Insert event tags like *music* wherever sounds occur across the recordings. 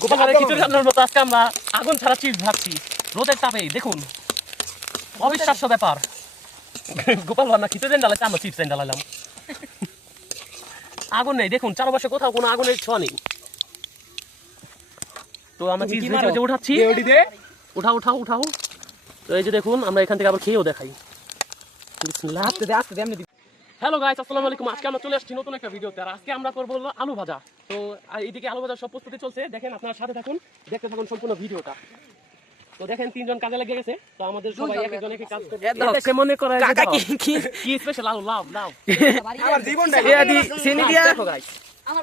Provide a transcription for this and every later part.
খিচুড়ি রান্নার মতো আজকে আমরা আগুন ছাড়া চিপস ভাবছি। রোদের তাপে দেখুন। অবিশ্বাস্য ব্যাপার। গোপাল খিচুড়ি ডালাচ্ছে আমরা চিপস আগুন নেই দেখুন চারপাশে কোথাও কোনো আগুনের ছোঁয়া নেই। তো আমরা চিপস ভেজে উঠাচ্ছি। উঠাও উঠাও উঠাও। তো এই যে দেখুন আমরা এখান থেকে আবার খেয়েও দেখাই। আস্তে আস্তে এমনি। হ্যালো গাইস আসসালামু আলাইকুম। আজকে আমরা চলে আসছি নতুন একটা ভিডিওতে। আর আজকে আমরা করব হলো আলু ভাজা। তো এইদিকে আলু ভাজা সব প্রস্তুতি চলছে। দেখেন আপনারা সাথে থাকুন। দেখতে থাকুন সম্পূর্ণ ভিডিওটা। তো দেখেন তিনজন কাজে লেগে গেছে। তো আমাদের সবাই এক একজন এক এক কাজ সে মনে করে কাকা। কি কি স্পেশাল আলু লাভ লাভ আমার জীবনটা এ দি সিনি দিয়া দেখো গাইস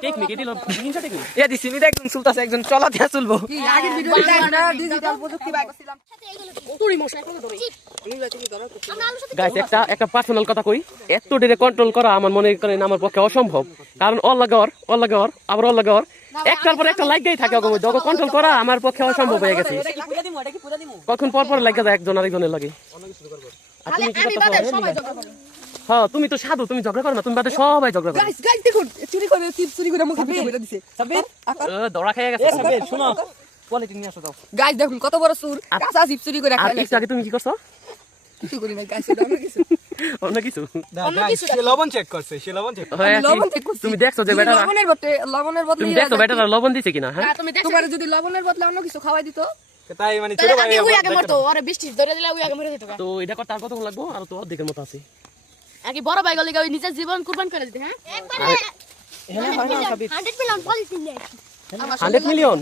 টেকনিক এটি হলো হিংসা টেকনিক এ দি চিনি দিয়া একদম চুলতাছে একজন চলা দিয়া চলবো। আগের ভিডিও ডিজিটাল প্রযুক্তি বাই করছিলাম। গাইস একটা একটা পার্সোনাল কথা কই। এত ডিরে কন্ট্রোল করা আমার মনে করেন আমার পক্ষে অসম্ভব। কারণ অল্লাগর অল্লাগর আবার অল্লাগর একটার পর একটা লাইক লাগাই থাকে যখন কন্ট্রোল করা আমার পক্ষে অসম্ভব হয়ে গেছে। কখন পর পর লাগে যায় একজন আরেকজনের লাগে। আর তুমি কি করতেছো? হ্যাঁ তুমি তো সাধু তুমি ঝগড়া করো না তুমি বাদে সবাই ঝগড়া করো। গাইস গাইস দেখুন চুরি করে চিপ চুরি করে মুখে দিছে। সাবির। ও, দৌড়া খেয়ে গেছে শোনো কোয়ালিটি নিয়ে আসো দাও। গাইস দেখুন কত বড় চুর কাঁচা চিপ চুরি করে খাইলে আগে তুমি কি করছ? কিছু করি না গাইস অন্য কিছু। অন্য কিছু? সে লবণ চেক করছে সে লবণ চেক হ্যাঁ, লবণ কি- check তুমি দেখছ যে বেটা লবণের বদলে লবণের বদলে তুমি দেখছ লবণ দিছে কিনা হ্যাঁ? তোমার যদি লবণের বদলে অন্য কিছু খাওয়াই দিত তাই মানে ছোট ভাই আগে মরতো। ওরে বৃষ্টি ধরে দিলে আগে মরে যেত। তো এটা করতে আর কতক্ষণ লাগবো? আর তো অর্ধেকের মতো আছে। আগে বড় ভাই গলে ওই নিজের জীবন কুরবান করে দিতে হ্যাঁ হান্ড্রেড মিলিয়ন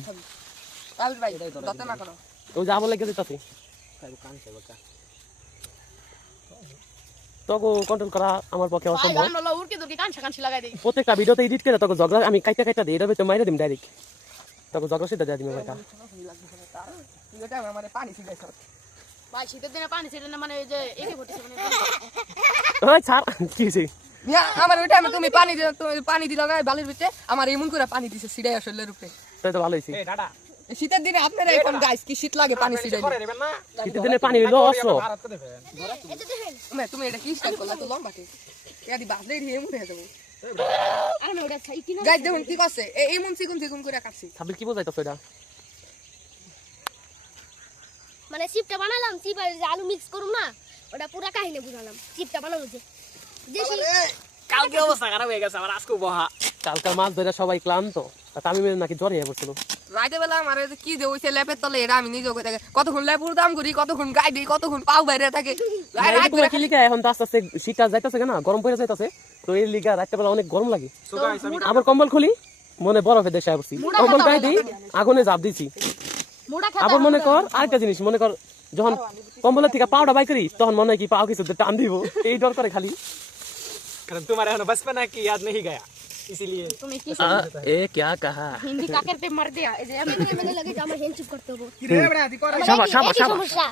তাহলে ভাই যত না করো তো যা বলে গেছে তাতে তখন কন্ট্রোল করা আমার পক্ষে অসম্ভব আমরা উড়কে দড়কে কানসা কানসি লাগাই দেই প্রত্যেকটা ভিডিওতে এডিট করে তখন ঝগড়া আমি কাইটা কাইটা দিই এটা ভিতরে মাইরে দিম ডাইরেক্ট তখন ঝগড়া সেটা দিয়ে দিম ভাইটা এটা মানে পানি ছিটাইছ ভাই শীতের দিনে পানি ছিল না মানে ওই যে একে ঘটেছে মানে ওই ছাড়। কি আমার ওই টাইমে তুমি পানি দিও তুমি পানি দিলা না বালির ভিতরে আমার এমন করে পানি দিছে সিডাই আসলে রূপে তাই তো ভালো হয়েছে এই দাদা। শীতের দিনে আপনারা এখন গাইস কি শীত লাগে পানি শীতের দিনে পানি হইল মে তুমি এটা কি স্টাইল করলা? তো লম্বা কে? এদি বাজলে দিয়ে এমন হয়ে যাব। আরে ওটা ছাই কিনা গাইস দেখুন কি করছে এমন চিকুন চিকুন করে কাটছি। সাবির কি বোঝাইতো এটা মানে চিপটা বানালাম চিপ আর আলু মিক্স করুম না ওটা পুরা কাহিনী বুঝালাম চিপটা বানানো যে। কালকে অবস্থা খারাপ হয়ে গেছে আমার আজকে বহা। কালকার মাছ ধরে সবাই ক্লান্ত তামিমের নাকি জ্বর হয়ে পড়ছিল। রাইতে বেলা আমার কি যে ওইছে ল্যাপের তলে এটা আমি থাকি। কতক্ষণ ল্যাপুর দাম করি কতক্ষণ গাই দিই কতক্ষণ পাও বাইরে থাকে। এখন তো আস্তে আস্তে শীতটা যাইতেছে না গরম পড়ে যাইতেছে তো এই লিগা রাত্রে বেলা অনেক গরম লাগে। সো গাইস আমি আবার কম্বল খুলি মনে বরফে দেশে আসছি কম্বল গায়ে দিই আগুনে জাপ দিছি। আবার মনে কর আরেকটা জিনিস মনে কর যখন কম্বলের থেকে পাওটা বাই করি তখন মনে হয় কি পাও কিছু টান দিব। এই ডর করে খালি। কারণ তোমার এখন বাঁচবে না কি ইয়াদ নেই গায়া। इसीलिए তুমি কি এ ক্যা কাহা হিন্দি কাকের পে মার দেয়া এই যে আমি মানে লাগে যে আমার হেল চুপ করতে হবে সাবা সাবা একই সাবা সমস্যা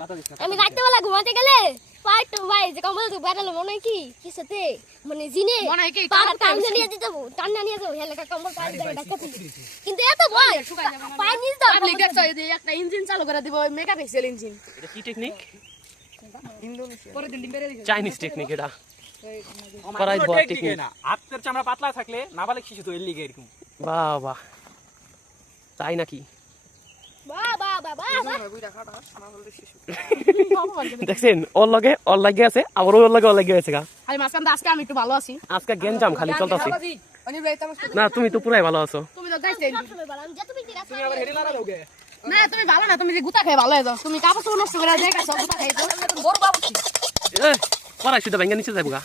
আমি রাত্রে বেলা ঘুমাতে গেলে পাই তো ভাই যে কম্বল থেকে বেরালো মনে হয় কি কিসেতে মানে জিনে মনে হয় কি পাহাড় টান নিয়ে যেতে টান নিয়ে যাবো হেলেকা কম্বল পাই দিয়ে ডাকাতি কিন্তু এত ভয় পাই নিয়ে দাও পাবলিক দেখছো এই যে একটা ইঞ্জিন চালু করে দিব মেকআপ এক্সেল ইঞ্জিন এটা কি টেকনিক পরে দিন দিন বেরে দিছে চাইনিজ টেকনিক এটা করাই টেকনিক। হাতের চামড়া পাতলা থাকলে নাবালিক শিশু তো এর লিগে এরকম। বাহ বাহ তাই নাকি? *laughs* দেখছেন ওর লগে ওর লাগে আছে আবার ওর লগে ওর লাগে আছে গা। খালি মাঝখান দিয়ে আজকে আমি একটু ভালো আছি। আজকে গেঞ্জাম খালি চলতেছে। না তুমি তো পুরাই ভালো আছো। তুমি তো গাইছে। সবসময় বলো, আমি যত বেশি রাস্তা আবার হেডে লাগাও গে না তুমি ভালো না তুমি যে গুতা খেয়ে ভালো হয়ে যাও। তুমি কাপড় চোপড় নষ্ট করে দেখাছো গুতা খাইছো বড় বাবুছি এ পড়াই শুধু ভেঙে নিচে যাব গা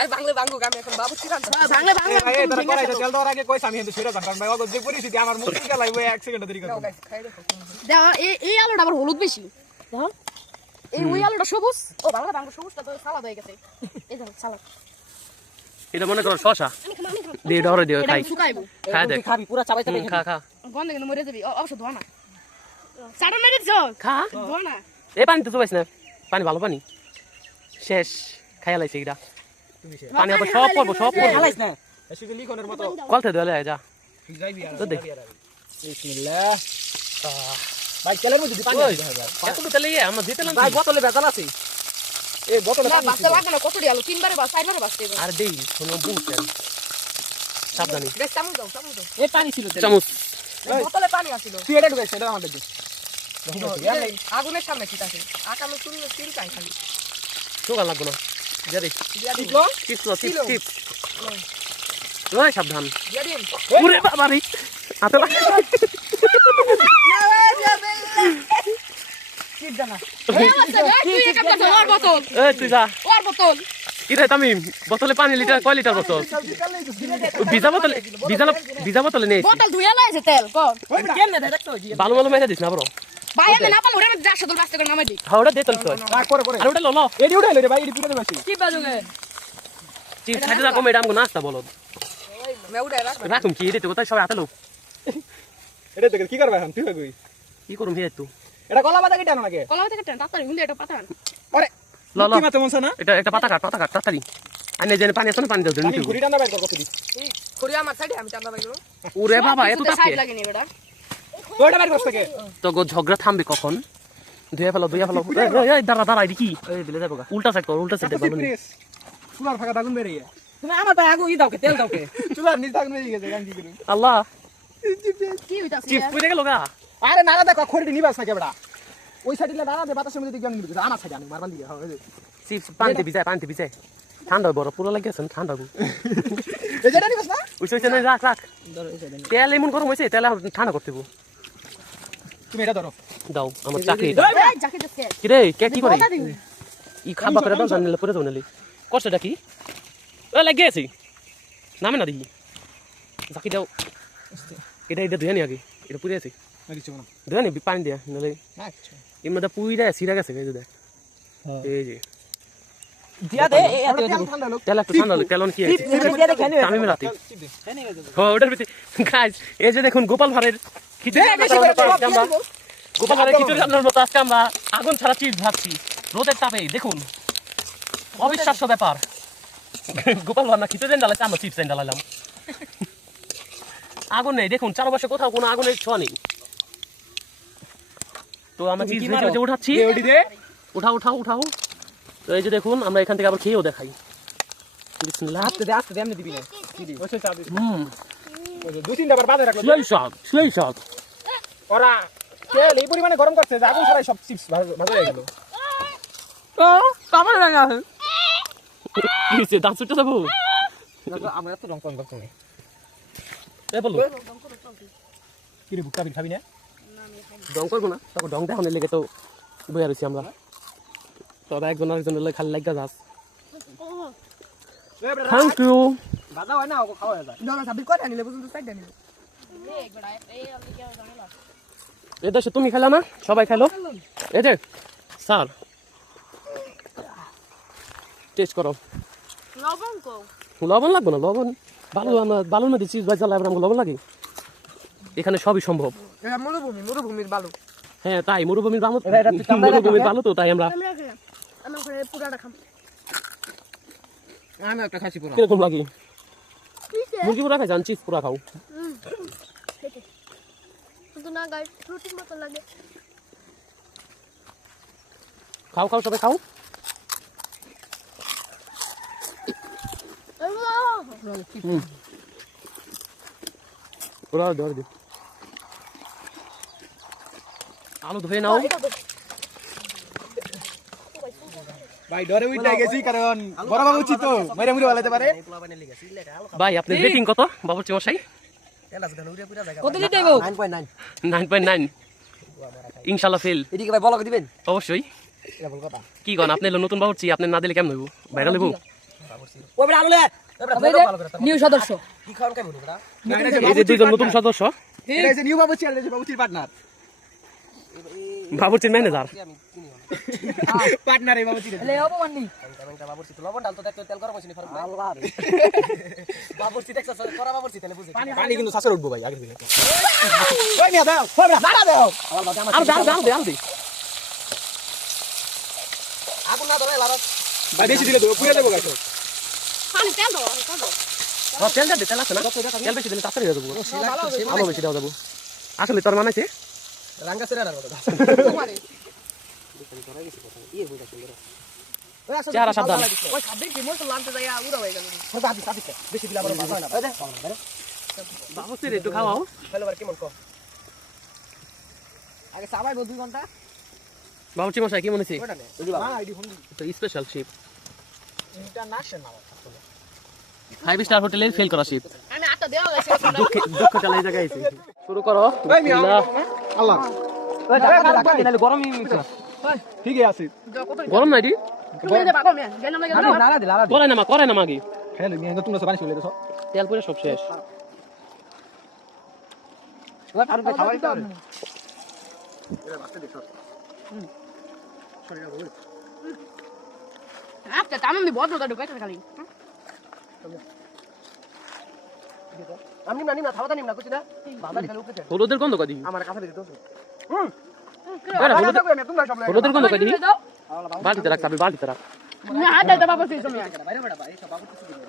আর বাংলা বাঙ্গো গামে এখন বাবুছি রান ভাঙলে ভাঙলে ভাই এই তারা করাইছে তেল দেওয়ার আগে কইছ আমি কিন্তু ছেড়ে যাম কারণ ভাই অগো যে পরিস্থিতি আমার মুখ থেকে লাগবে এক সেকেন্ড দেরি করব গাইস খাই দেখো দেওয়া এই এই আলুটা আবার হলুদ বেশি। দেখো এই ওই আলুটা সবুজ। ও বাংলা বাংলা সবুজটা তো সালাদ হয়ে গেছে। এই দেখো সালাদ। এটা মনে করো শশা? দিয়ে দিও খাই। খাই দেখ। খাবি পুরা চাবাই চাবাই খা খা। গন্ধে কিন্তু মরে যাবি। অবশ্য ধোয়া না। চাটা মেরে দিছো? খা। ধোয়া না? এই পানি তো না। পানি ভালো পানি? শেষ। খাইয়া লাইছে এটা পানি আবার সব পড়ব সব পড়ব। হালাইছ না শুধু লিখনের মতো কলতে দেওয়া যা। তো দেখ বিসমিল্লাহ। ভাই তেলের মধ্যে পানি ওই, দিতে হবে। এত তো তাহলে আমরা দিতে ভাই বোতলে ভেজাল আছে। এই বোতলে না পানি লাগবে না কতটি আলু তিনবারে বা চারবারে বাঁচতে হবে আর দেই কোনো বুঝছেন সাবধানে। গাইস চামচ দাও চামচ দাও। এই পানি ছিল চামচ। বোতলে পানি আছিল। তুই এটা ঢুকাইছিস এটা আমাদের আগুনের সামনে কি থাকে আকামে চুল চাই খালি। দোকান লাগবো না। Chips kilo? চিপস ওই সাবধান। ওরে বাবা রে। হাতে লাগ বোতল, পানি লিটার কয় লিটার বোতল? ভিজা বোতলে ভিজা ভিজা বোতলে নেই। বালু বালু মেরে দিস না বড় ভাই, আমি না পারলে ওরে আমি দেড়শো দল বাঁচতে করে নামাই দিই। হ্যাঁ ওটা দে তোর কয় রাগ করে করে আর ওটা লো লো এডি উঠাইলো রে ভাই এডি পুরো দেবাসি চিপস খাইতে রাখো ম্যাডাম গো নাস্তা বলো মে উড়ে রাখ রাখুম কি রে তো কোথায় সবাই হাতে লো এটা দেখে কি করবে এখন তুই কই কি করুম হে তুই এটা গলা বাদা কেটে আনো নাকি কলা থেকে টেন, তাড়াতাড়ি হুন্দি এটা। আরে ল ল কি মাতে না এটা একটা পাতা কাট পাতা কাট তাড়াতাড়ি আনে যেন পানি আছে না পানি দাও দিন ঘুরি টান্দা বাইর কর কত দি আমার সাইডে আমি চান্দা বাইগুলো ওরে বাবা এত তাকে সাইড লাগেনি বেটা। তো গো ঝগড়া থামবে কখন? ধুয়ে ফেলো ধুয়ে ফেলো। দাঁড়া দাঁড়া এই দিলে যাব গা। উল্টা সাইড কর উল্টা সাইড চুলার ফাঁকা দাগুন বেরিয়ে। তুমি আমার পায়ে আগু ই দাও কে তেল দাও কে। চুলার নিচ দাগুন বেরিয়ে গেছে গান কি করুন আল্লাহ। কি হইতাছে? চিপস পুই গেল গা? আরে নারা দেখো খড়ি নিবাস থাকে বড়া ওই সাইডে নারা দে বাতাসের মধ্যে দিকে আমি নিবি আমার সাইডে আমি মারবান দিকে হ্যাঁ চিপস পানিতে ভিজায় পানিতে ভিজায়। ঠান্ডা বড় পুরো লাগে আছে ঠান্ডা গো এই যেটা নিবাস না? উইছে উইছে রাখ রাখ। তেল এমন গরম হয়েছে তেল ঠান্ডা করতে। তুমি এটা ধরো। দাও আমার চাকরি। কি? রে কে কি করে? ই খাবা করে দাও জানিলে পরে দাও নালি কষ্টটা কি? ও লাগে আছে। নামে না দেখি জাকি দাও। এটা এটা ধুয়ে নি আগে। এটা পুড়ে আছে। ধুয়ে নি পানি দিয়া নালে না কিছু এর মধ্যে পুই দেয় সিরা গেছে এই যে দেখ। এই যে। দিয়া দে তেল ঠান্ডা লোক। তেল একটু ঠান্ডা হলে তেল কি আছে? দিয়া আমি হ্যাঁ ওটার ভিতরে। গাইস এই যে দেখুন গোপাল ভাড়ের খিচুড়ি রান্না করার মতো আজকে আমরা গোপাল ভাড়ের খিচুড়ি রান্নার মতো আজকে আমরা আগুন ছাড়া চিপস ভাবছি। রোদের তাপে দেখুন। অবিশ্বাস্য ব্যাপার। গোপাল ভাড়া খিচুড়ি ডালাইছে আমরা চিপস ডালাইলাম আগুন নেই দেখুন চারপাশে কোথাও কোনো আগুনের ছোঁয়া নেই। তো আমরা চিপস ভেজে ভেজে উঠাচ্ছি। উঠাও উঠাও উঠাও। তো এই যে দেখুন আমরা এখান থেকে আবার খেয়েও দেখাই। আস্তে আস্তে দিবি না। ওই চাপ দিস হুম দুই তিনটা বার বাজে রাখল সেই স্বাদ সেই স্বাদ ওরা তেল এই পরিমাণে গরম করছে যে আগুন ছাড়াই সব চিপস ভাজা হয়ে গেল। ও কামার রাঙা কি হয়েছে দাঁত ছুটে যাব? আমরা তো রং কম করতে এ বলো। কি রে বুকটা খাবি না? ডং করব না। তারপর ডং দেখানোর লেগে তো বইয়া রয়েছি আমরা। তোরা একজন আরেকজনের লেগে খালি লাগা যাস। থ্যাংক ইউ ভাজা হয় না খাওয়া যায়। ডলার সাবির করে আনিলে? বুঝুন তো সাইডে আনিলে। এই বেটা, এই আর কি আর ঝামেলা। এ দেশে তুমি খেলা না সবাই খেলো। এই যে স্যার। টেস্ট করো। লবণ লাগবে না লবণ? ভালো আমরা মধ্যে চিজ ভাজা লাগবে আমাকে লবণ লাগে? এখানে সবই সম্ভব। মরুভূমি মরুভূমির বালু। হ্যাঁ তাই মরুভূমির ভালো রাখো, মরুভূমির হ্যাঁ? ভালো তো তাই আমরা আমার কীরকম লাগে? মুরগি পুরা খাই চিজ পুরা খাও। না রুটির মতো লাগে। খাও খাও সবাই খাও। ওরা ধরে দিও আলু ধুয়ে নাও। ভাই ডরে উঠে গেছি কারণ বড় বাবু উচিত তো মেরে মুড়ে পারে। ভাই আপনি রেটিং কত বাবুর্চি মশাই? কত দিতে গো নাইন পয়েন্ট ফেল এদিকে ভাই বলক দিবেন? অবশ্যই। কি কন আপনি হলো নতুন বাবুর্চি আপনি না দিলে কেমন হইব? ভাইরাল হইব ওই বেটা আলু নিউ সদস্য। কি খাওয়ান কেমন বেটা এই যে দুইজন নতুন সদস্য। নিউ পার্টনার বাবুর্চির ম্যানেজার *laughs* পার্টনার এই বাবুচির লে অপমান নি বাবুর্চি তো লবণ ডাল তো দেখতে তেল গরম হইছে নি ফারুক আল্লাহ *laughs* বাবুর্চি দেখছ করা বাবুর্চি তাহলে বুঝে পানি কিন্তু সাসের উঠবো ভাই আগের দিনে ওই মিয়া দাও ওই মিয়া দাঁড়া দাও। আলু দে আলু দে আলু দে আগুন না ধরে লারস ভাই বেশি দিলে দেবো পুরে দেবো গাছ। পানি তেল দাও, তেল দাও। হ্যাঁ, তেল দে তেল আছে না? তেল বেশি দিলে তাড়াতাড়ি হয়ে যাব। আলু বেশি দেওয়া যাব। আসলে তোর মানাইছে? রাঙ্গা সেরা কথা *laughs* চেহারা সাবধান হয়ে বেশি দিলে আবার ভালো হয় না বাবুর্চির একটু খাওয়াও কেমন কো আগে সাবাই দুই ঘণ্টা বাবুচি মশাই কি মনে হচ্ছে ওটা নে না এডি ফোন তো special chef international five star হোটেলে ফেল করা শিপ দুঃখে চালাই জায়গায় শুরু করো। আল্লাহ গরমই ঠিকই আছে গরম নাই দি করে করে তেল পুরে সব শেষ। হলুদের গন্ধ কদি আমার কাছে দিতে হলুদের গন্ধ কদি বালতিতে রাখ তবে বালতিতে রাখ না হাত দাও বাবা সেই সময় বাইরে বেটা ভাই সব বাবু কিছু দিবে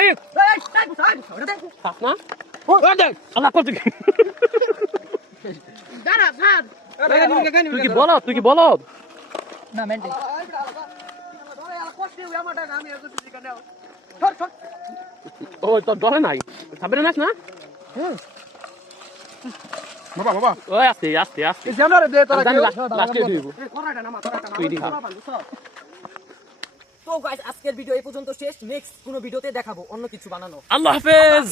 এই থাক না আল্লাহ করতে দাঁড়া থাক তুই কি বল তুই কি বল না মেন্টে ও তোর ডরে নাই সাবরে নাচ না বাবা বাবা। ওই আস্তে আস্তে আস্তে এই আমরা দে তোরা জানি লাস্টে দিব করাটা না মাথাটা না তুই তো গাইস আজকের ভিডিও এই পর্যন্ত শেষ। নেক্সট কোন ভিডিওতে দেখাবো অন্য কিছু বানানো। আল্লাহ হাফেজ!